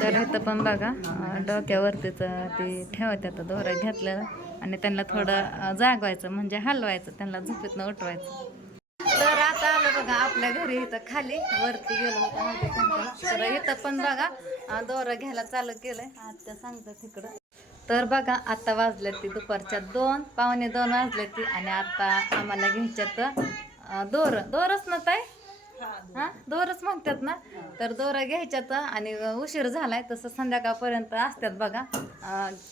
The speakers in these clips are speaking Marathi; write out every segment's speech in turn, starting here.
तर इथं पण बघा अं, डोक्यावरतीच ते ठेवतात दोरा घेतलेला. आणि त्यांना थोडं जागवायचं म्हणजे हलवायचं त्यांना झोपेतनं उठवायचं. तर आता आलं बघा आपल्या घरी इथं खाली वरती गेलो तर इथं पण बघा दोरा घ्यायला चालू केलंय. आता सांगतो तिकडं. तर बघा आता वाजले ती दुपारच्या दोन पावणे दोन वाजले ती. आणि आता आम्हाला घ्यायच्यात तर दोर. दोरच ना ताई? हा दोरच म्हणतात ना. तर दोरा घ्यायच्यात आणि उशीर झालाय तसं संध्याकाळपर्यंत असतात बघा.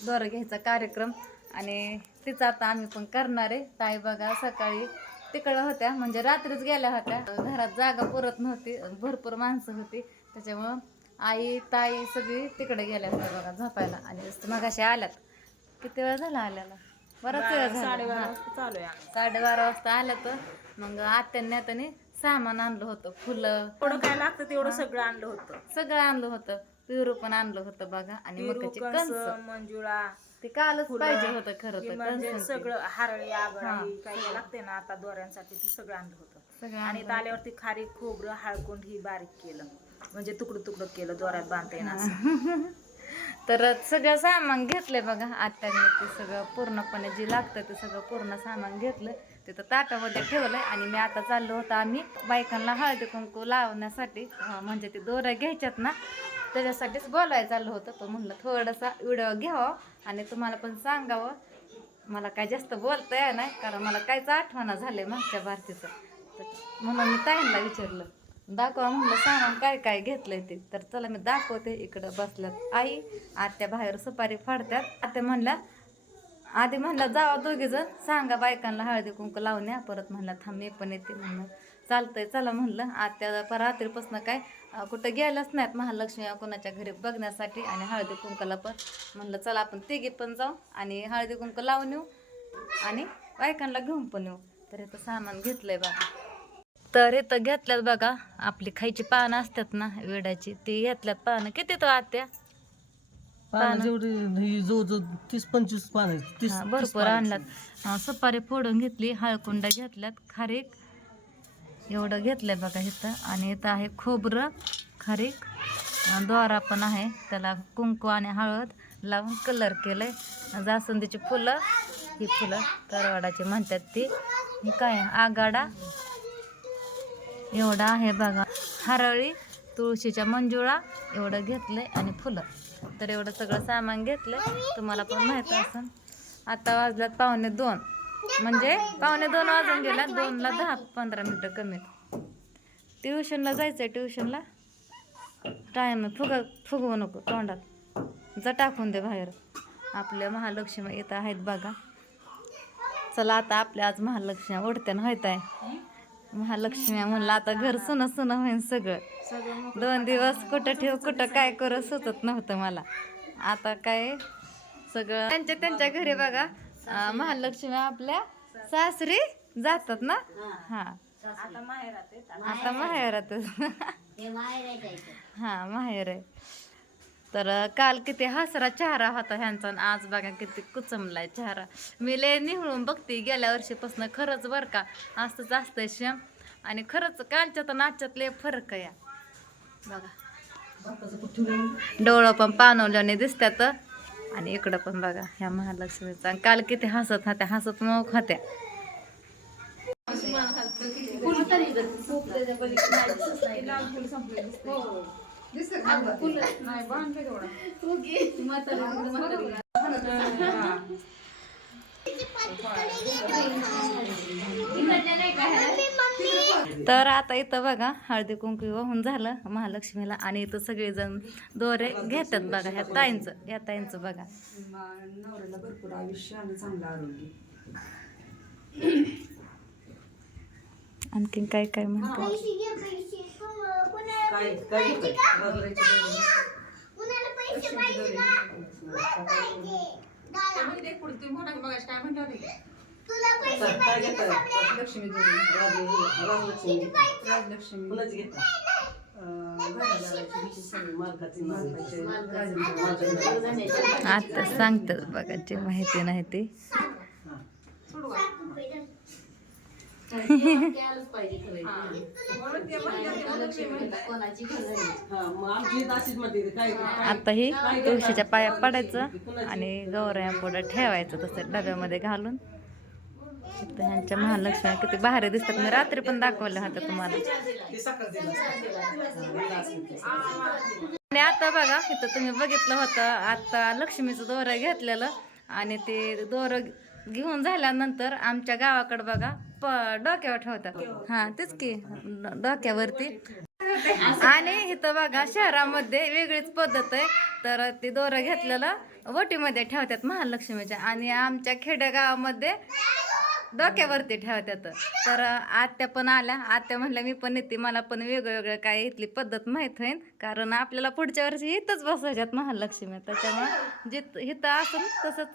दोरा घ्यायचा कार्यक्रम. आणि तिचा आता आम्ही पण करणार आहे. ताई बघा सकाळी तिकडं होत्या. म्हणजे रात्रीच गेल्या होत्या. घरात जागा पुरत नव्हती. भरपूर माणसं होती. त्याच्यामुळं आई ताई सगळी तिकडे गेल्या होत्या बघा झोपायला. आणि मगाशी आल्यात. किती वेळ झाला आल्याला? बराच वेळ झाला. साडेबारा वाजता आल्या तर मग आत्याने त्याने सामान आणलं होतं फुलं. थोडं काय लागतं तेवढं सगळं आणलं होतं. सगळं आणलं होतं. पिरू पण आणलं होतं बघा. आणि मकाची कंस कणस मंजुळा ते कालच पाहिजे होतं खरं तर म्हणजे सगळं हरळी आगळी काय काय लागते ना आता दोऱ्यांसाठी ते सगळं आणलं होतं. सगळं आणि आणलं इथं आल्यावरती खारी खोबरं हळकुंड ही बारीक केलं. म्हणजे तुकडं तुकडं केलं दोऱ्यात बांधता येणार. तर सगळं सामान घेतलंय बघा. आत्याने ते सगळं पूर्णपणे जे लागतं ते सगळं पूर्ण सामान घेतलं. तिथं ताटामध्ये ठेवलंय आणि मी आता चाललो होतं आम्ही बायकांना हळदी कुंकू लावण्यासाठी. म्हणजे ते दोऱ्या घ्यायच्यात ना त्याच्यासाठीच बोलायला चाललो होतं. पण म्हणलं थोडासा व्हिडिओ घ्यावा आणि तुम्हाला पण सांगावं. मला काय जास्त बोलता येणार नाही कारण मला काहीच आठवणा झालंय मागच्या भारतीचं. तर म्हणून मी ताईंना विचारलं दाखवा म्हणलं सांगा काय काय घेतलंय ते. तर चला मी दाखवते इकडं बसल्यात आई आत्या बाहेर सुपारी फाडत्यात आत्या म्हणल्या आधी म्हणलं जावा दोघी जण सांगा बायकांना हळदी कुंकू लावण्या परत म्हणलं थांब मी पण येते म्हणलं. चालतंय चला म्हणलं. आत्या पर रात्रीपासून काय कुठं गेलंच नाहीत महालक्ष्मी कोणाच्या घरी बघण्यासाठी आणि हळदी कुंकाला पण. म्हणलं चला आपण तिघी पण जाऊ आणि हळदी कुंकू लावून येऊ आणि बायकांना घेऊन पण येऊ. तर इथं सामान घेतलंय बघा. तर इथं घेतल्यात बघा आपली खायची पानं असतात ना वेडाची ती घेतल्यात पानं. किती तो आत्या? पानं. जेवढी ही जवळजवळ तीस पंचवीस पानं आहेत. तीस हा, तीस भरपूर पानं आणल्यात सुपारी फोडून घेतली हळकुंडा घेतल्यात खारीक. एवढं घेतलंय बघा इथं. आणि इथं आहे खोबरं खारीक. अं, दोरा पण आहे. त्याला कुंकू आणि हळद लावून कलर केलंय. जास्वंदीची फुलं ही फुलं तरवाडाची म्हणतात ती. ही काय आहे? आगाडा? एवढं आहे बघा. हरळी तुळशीच्या मंजुळा एवढं घेतलंय आणि फुलं. तर एवढं सगळं सामान घेतलं तुम्हाला पण माहीत असेल. आता वाजल्यात पावणे दोन. म्हणजे पावणे दोन वाजून गेला. दोनला दहा पंधरा मिनटं कमी ट्युशनला जायचं आहे ट्युशनला टाईम फुगा फुगवू नको तोंडात. जा टाकून दे बाहेर. आपल्या महालक्ष्मी इथं आहेत बघा. चला आता आपल्या आज महालक्ष्मी उडत्यानं होत आहे महालक्ष्मी म्हणलं. आता घर सुनं सुनं होईन सगळं. दोन दिवस कुठं ठेव कुठं काय करू सुचत नव्हतं मला. आता काय सगळं त्यांच्या त्यांच्या घरी बघा. महालक्ष्मी आपल्या सासरी जातात ना? हा. आता माहेरात आहेत. आता माहेरात हा माहेर आहे. तर काल किती हसरा चेहरा होता ह्यांचा आणि आज बघा किती कुचमलाय चेहरा. मी लय निहळून बघते गेल्या वर्षीपासून खरंच बरं का असंच असतंय श्याम आणि खरंच कालच्या तर नाच्यात लय फरक आहे बघा. डोळं पण पाणवल्याने दिसत्यात. आणि इकडं पण बघा ह्या महालक्ष्मीचा. आणि काल किती हसत होत्या हसत मोख होत्या. तर आता इथं बघा हळदी कुंकू वाहून झालं महालक्ष्मीला आणि इथं सगळेजण दोरे घेतात बघा ह्या ताईंचं या ताईंचं बघा. नवऱ्याला भरपूर आयुष्य आणि चांगलं आरोग्य. आणखीन काय काय म्हणतात? काय? लक्ष्मी राजलक्ष्मी कुणाची आता सांगतात बघा जे माहिती नाही ते. कोणाची हा काय आता ही तुळशीच्या पाया पडायचं आणि गौराया पुढं ठेवायचं तसं डब्यामध्ये घालून. इथं ह्यांच्या महालक्ष्मी किती भारी दिसतात. मी रात्री पण दाखवल्या होत्या तुम्हाला. आणि आता बघा इथं तुम्ही बघितलं होतं आता लक्ष्मीचं दोरं घेतलेलं आणि ते दोरं घेऊन झाल्यानंतर आमच्या गावाकडे बघा प डोक्यावर ठेवतात. हा. तेच की डोक्यावरती. आणि इथं बघा शहरामध्ये वेगळीच पद्धत आहे. तर ते दोरं घेतलेलं वटीमध्ये ठेवतात महालक्ष्मीच्या आणि आमच्या खेडेगावामध्ये डोक्यावरती ठेवतात तर आत्या पण आल्या. आत्या म्हणल्या मी पण येते. मला पण वेगळं वेगळं काय इथली पद्धत माहीत होईल कारण आपल्याला पुढच्या वर्षी इथंच बसायच्यात महालक्ष्मी. त्याच्यामुळं जिथं इथं असून तसंच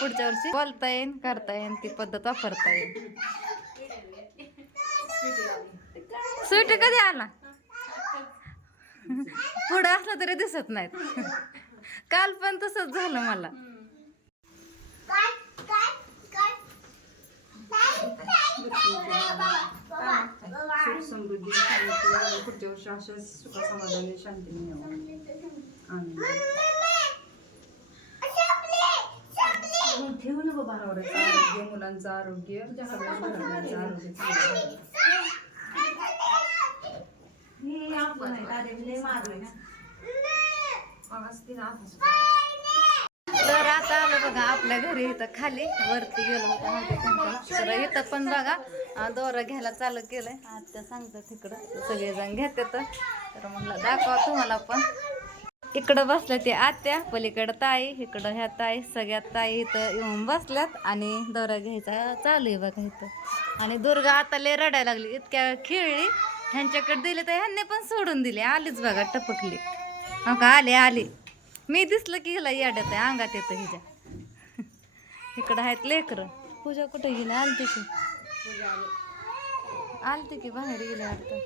पुढच्या वर्षी बोलता येईल करता येईल ती पद्धत वापरता येईल स्वीट कधी आला? पुढं असलं तरी दिसत नाहीत. काल पण तसंच झालं मला. सुख समृद्धी शांती पुढच्या वर्षी अशाच सुख समाधानी शांती यावं ठेवू नको भारावरचं आरोग्य मुलांचं आरोग्य सगळ्या घरातल्यांचं आरोग्य चांगलं तर आता आलं बघा आपल्या घरी इथं खाली. वरती गेलो होतो तर इथं पण बघा दोरं घ्यायला चालू केलंय. आत्या सांगतात तिकडं सगळेजण घेते तर म्हणलं दाखवा तुम्हाला पण. इकडं बसल्या ते आत्या पलीकडं ताई इकडं ह्या ताई सगळ्या ताई इथं येऊन बसल्यात आणि दोरा घ्यायचा चालू आहे बघा इथं. आणि दुर्गा आता लय रडायला लागली. इतक्या खेळली. ह्यांच्याकडे दिले तर ह्यांनी पण सोडून दिले. आलीच बघा टपकली. हो का? आले आली. मी दिसलं की हिला याड्यात आहे अंगात येतं हिच्या. इकडं आहेत लेकरं. पूजा कुठे गेली? आलती की. आलती की बाहेर गेले वाटतं.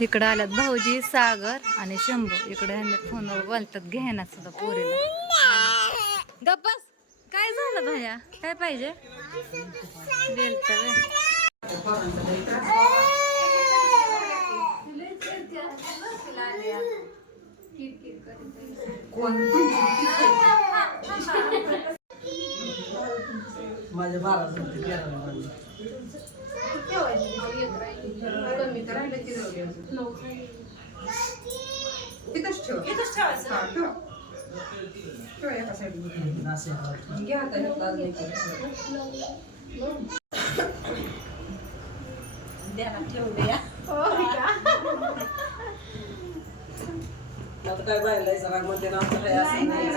इकडं आल्यात भाऊजी सागर आणि शंभू. इकडे ह्यांनी फोनवर बोलतात घेणार सुद्धा पोरीला. गप्पस काय झालं भाया? काय पाहिजे? माझ्या बारा. इथंच ठेव. हा, ठेव. ठेव एका साईडला. असे हात. घे हाताने लाज आता काय असं नाही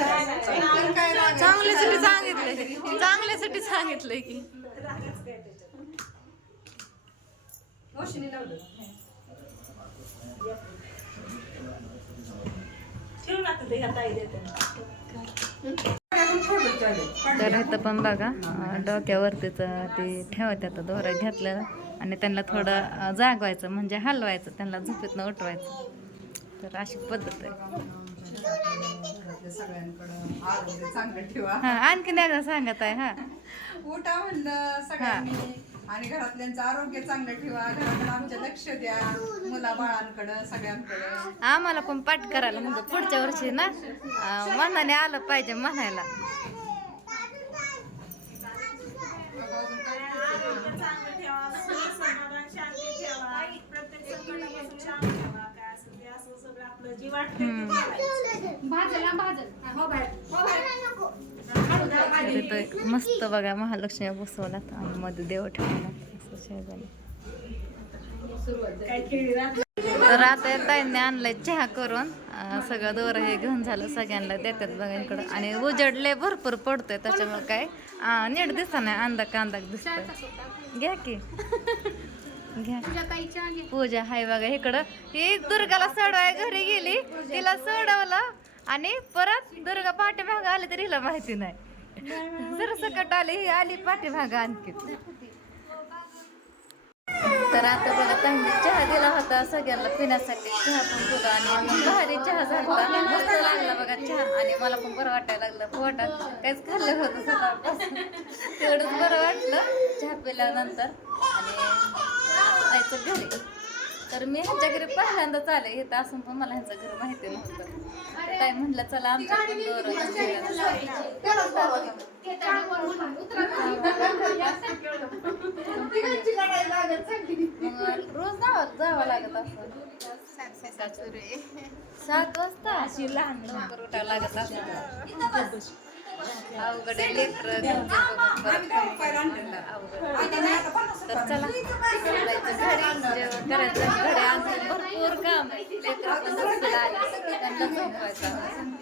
चांगल्यासाठी सांगितलंय चांगल्यासाठी सांगितलंय की. लावलं. तर इथं पण बघा डोक्यावरतीच ते ठेवतात दोरा घेतलेला आणि त्यांना थोडं जागवायचं म्हणजे हलवायचं त्यांना झोपेतनं उठवायचं. तर अशी पद्धत आहे. सगळ्यांकडं आरोग्य चांगलं ठेवा हा आणखीन एकदा सांगत आहे हा. उठा म्हणलं सगळ्यांनी. आणि घरातल्यांचं आरोग्य चांगलं ठेवा. घराकडे आमच्या लक्ष द्या. मुला बाळांकडं सगळ्यांकडं. आम्हाला पण पाठ करायला म्हणजे पुढच्या वर्षी ना. मनाने आलं पाहिजे म्हणायला. तर इथं एक मस्त बघा महालक्ष्मी बसवलात आणि मध्ये देव ठेवला. असं शेजारी तर आता या ताईंनी आणलंय चहा करून. सगळं दोर हे घेऊन झालं सगळ्यांना देतात बघा इकडं. आणि उजडले भरपूर पडतोय त्याच्यामुळे काय? नीट दिसत नाही अंदा कांदा दिसतोय घ्या की. घ्या. पूजा हाय बघा इकडं. ही दुर्गाला सोडवाय घरी गेली. तिला सोडवलं आणि परत दुर्गा पाठीमागं आली तरी हिला माहिती नाही. जर सकट आली ही आली पाठीमागं आणखी. तर आता बघा त्यांनी चहा दिला होता सगळ्यांना पिण्यासाठी. चहा पण दिला आणि भारी चहा झाला मस्त लागला बघा चहा. आणि मला पण बरं वाटायला लागलं. पोटात काहीच खाल्लं होतं सकाळपासून. तेवढंच बरं वाटलं चहा पिल्यानंतर. आणि जायचं घरी. तर मी ह्यांच्या घरी पहिल्यांदाच आले. इथं असून पण मला ह्यांचं घर माहिती नव्हतं. ताई म्हटलं चला आमच्या पण रोज जावं जावं लागत असं. सात वाजता. अशी लहान लवकर उठावं लागत असं. अवघड लेकरं. तर चला घरी घरी भरपूर काम लेकरं पण झोपायचं.